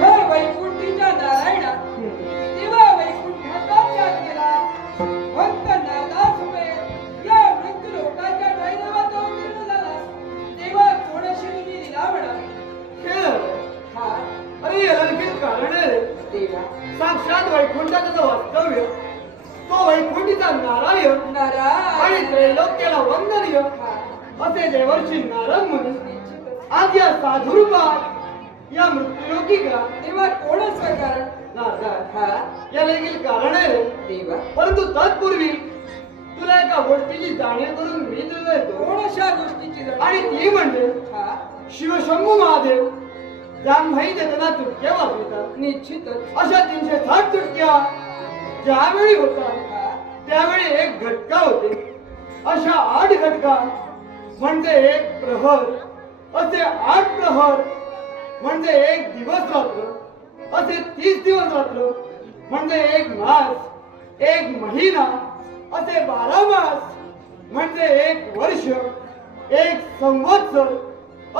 हे वैकुंठीच्या नारायणा तेव्हा वैकुंठाचा त्याग केला भक्त नादास समेत या मृत्यू लोकाच्या दैवात अवतीर्ण झाला तेव्हा थोडीशी तुझी निरावणा हा अरे याला आणखी कारण आहे रे. देवा साक्षात वैकुंठाचं वास्तव्य तो वैकुंठीचा नारायण आणि त्रैलोक्याला वंदनीय असे देवर्षी नारद मुनी आज या साधुरूपात या मृत्यूलोकी का तेव्हा कोणच कारण नारदा हा याला देखील कारण आहे रे. देवा परंतु तत्पूर्वी तुला एका गोष्टीची जाणीव करून मी तुला येतो कोण अशा गोष्टीची जाणीव? आणि ती म्हणजे हा शिवशंभू महादेव जांभाई देताना तुटक्या वाजवतात. निश्चितच अशा 360 तुटक्या ज्यावेळी होतात हा त्यावेळी एक घटका होते. अशा 8 घटका म्हणजे एक प्रहर असे 8 प्रहर म्हणजे एक दिवस रात्र असे 30 दिवस रात्र म्हणजे एक मास एक महिना असे 12 मास म्हणजे एक वर्ष एक संवत्सर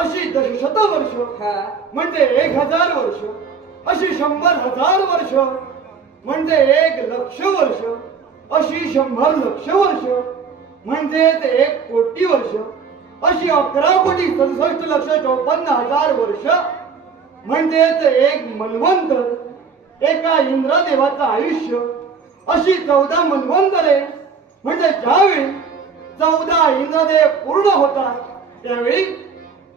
अशी दशशत वर्ष हा म्हणजे 1000 वर्ष अशी 100,000 वर्ष म्हणजे 1,00,000 वर्ष अशी 100,00,000 वर्ष म्हणजे 1 कोटी वर्ष अशी 11,67,54,000 वर्ष म्हणजेच एक मन्वंतर एका इंद्रदेवाचं आयुष्य अशी 14 मन्वंतरे म्हणजे ज्यावेळी 14 इंद्रदेव पूर्ण होतात त्यावेळी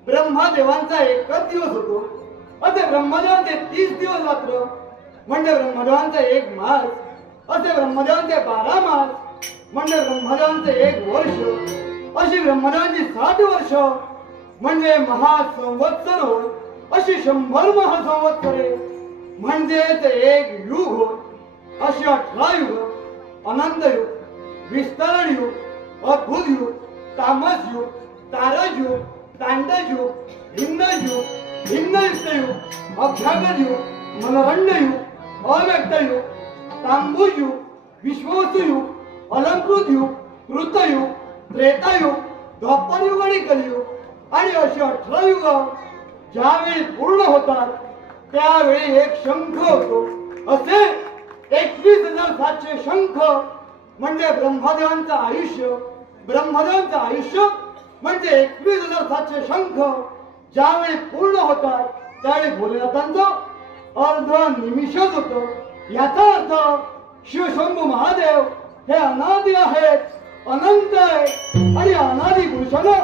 ब्रह्मदेवांचा एकच दिवस होतो. असे ब्रह्मदेवांचे 30 दिवस रात्र म्हणजे ब्रह्मदेवांचा 1 मास असे ब्रह्मदेवांचे 12 मास म्हणजे ब्रह्मदेवांचे 1 वर्ष अशी ब्रह्मदेवांची 60 वर्ष म्हणजे महासंवत्सर होय अशी 100 महासंवत्सरे म्हणजेच 1 युग होय. अशी 18 युग अनंत युग विस्तरण युग अद्भुत युग तामस युग तारज युग तांडज युग भिन्नयुक्त युग अभ्यागत युग मनोरंड युग अव्यक्त युग तांबूज युग विश्ववस्तू युग अलंकृत युग कृतयुग त्रेतायुग द्वापर युग आणि कलियुग आणि अशी 18 युग ज्यावेळी पूर्ण होतात त्यावेळी एक शंख होतो. असे 21,700 शंख म्हणजे ब्रह्मदेवांचं आयुष्य ब्रह्मदेवांचं आयुष्य म्हणजे 21,700 शंख ज्यावेळी पूर्ण होतात त्यावेळी भोलेनाथांचं अर्ध निमिषच होतं. याचा अर्थ शिवशंभू महादेव हे अनादि आहेत अनंत आहे आणि अनादि पुरुषानं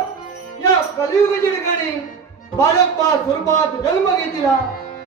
या कलियुगाच्या ठिकाणी बाळप्पा स्वरूपात जन्म घेतला